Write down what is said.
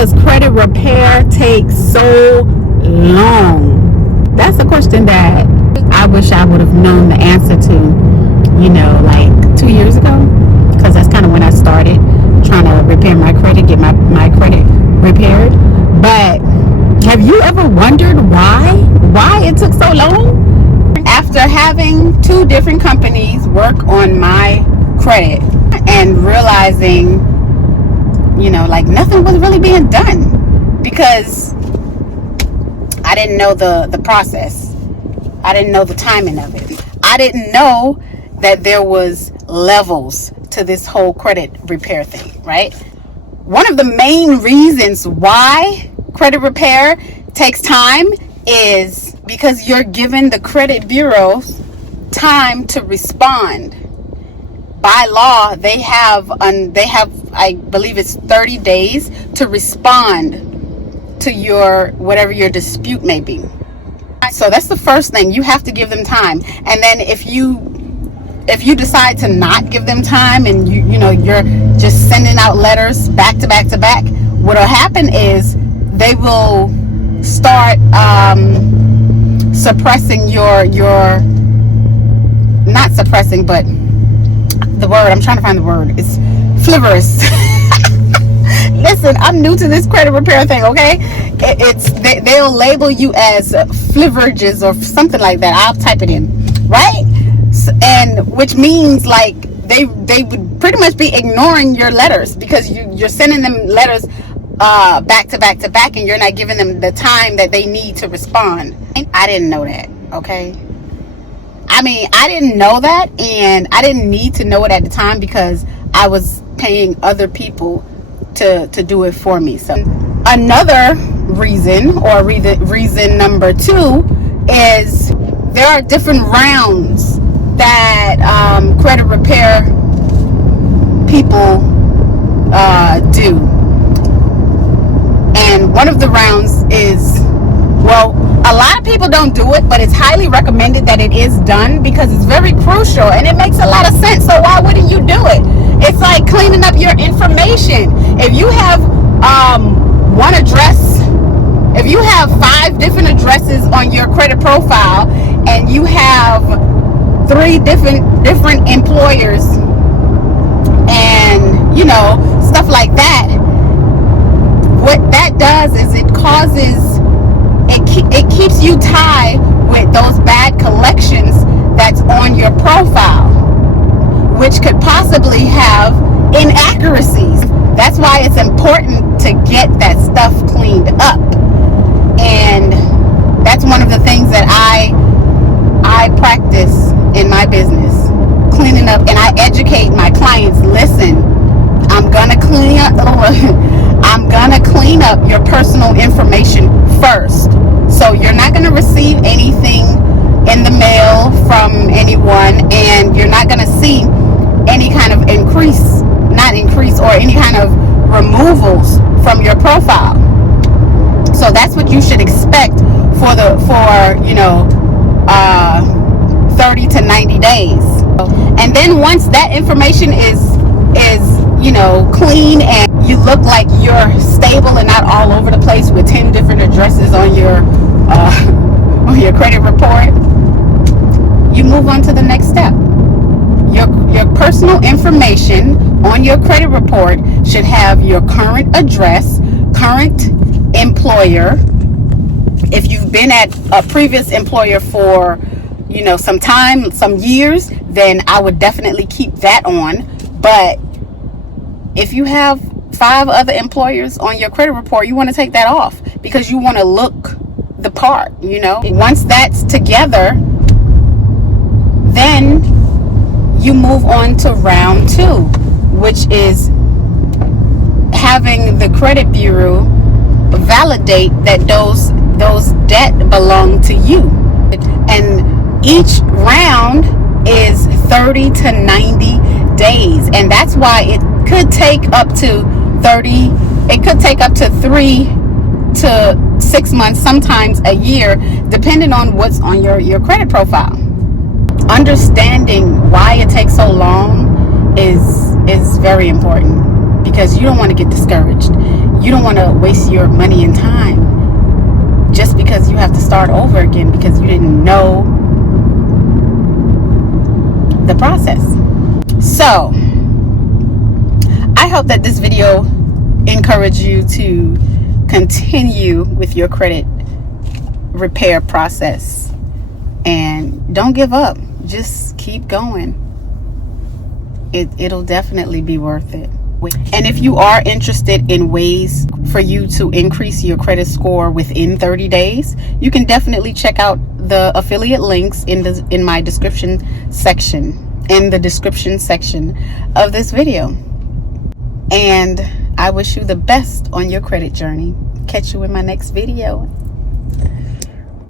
does credit repair take so long? That's a question that I wish I would have known the answer to, like 2 years ago, because that's kind of when I started trying to repair my credit, get my credit repaired. But have you ever wondered why it took so long? After having 2 different companies work on my credit and realizing, like nothing was really being done, because I didn't know the process. I didn't know the timing of it. I didn't know that there was levels to this whole credit repair thing, right? One of the main reasons why credit repair takes time is because you're giving the credit bureaus time to respond. By law, they have, I believe it's 30 days to respond to whatever your dispute may be. So that's the first thing. You have to give them time. And then if you decide to not give them time, and you're just sending out letters back to back to back, what'll happen is they will start suppressing your not suppressing, but the word, I'm trying to find the word, it's flippages. Listen, I'm new to this credit repair thing, okay? They'll label you as flippages or something like that. I'll type it in, right? And which means like they would pretty much be ignoring your letters, because you're sending them letters back to back to back, and you're not giving them the time that they need to respond. I didn't know that, okay? I didn't know that, and I didn't need to know it at the time, because I was paying other people to do it for me. So another reason, or reason number 2, is there are different rounds that credit repair people do. And one of the rounds is, well, a lot of people don't do it, but it's highly recommended that it is done, because it's very crucial and it makes a lot of sense. So why wouldn't you do it? It's like cleaning up your information. If you have one address, if you have 5 different addresses on your credit profile, and you have 3 different employers, and stuff like that, what that does is it keeps you tied with those bad collections that's on your profile, which could possibly have inaccuracies. That's why it's important to get that stuff cleaned up. And that's one of the things that I practice in my business, cleaning up. And I educate my clients, listen, I'm gonna clean up your personal information first. So you're not gonna receive anything in the mail from anyone, and you're not gonna see any kind of or any kind of removals from your profile. So that's what you should expect for 30 to 90 days. And then once that information is clean, and you look like you're stable and not all over the place with 10 different addresses on your credit report, you move on to the next step. Your personal information on your credit report should have your current address, current employer. If you've been at a previous employer for some time, some years, then I would definitely keep that on. But if you have 5 other employers on your credit report, you want to take that off, because you want to look the part. Once that's together, then you move on to round 2, which is having the credit bureau validate that those debt belong to you. And each round is 30 to 90 days, and that's why it could take up to 3 to 6 months, sometimes a year, depending on what's on your credit profile. Understanding why it takes so long is very important, because you don't want to get discouraged. you don't want to waste your money and time just because you have to start over again because you didn't know the process. So I hope that this video encouraged you to continue with your credit repair process, and don't give up. Just keep going. It'll definitely be worth it. And if you are interested in ways for you to increase your credit score within 30 days, you can definitely check out the affiliate links in my description section, in the description section of this video. And I wish you the best on your credit journey. Catch you in my next video.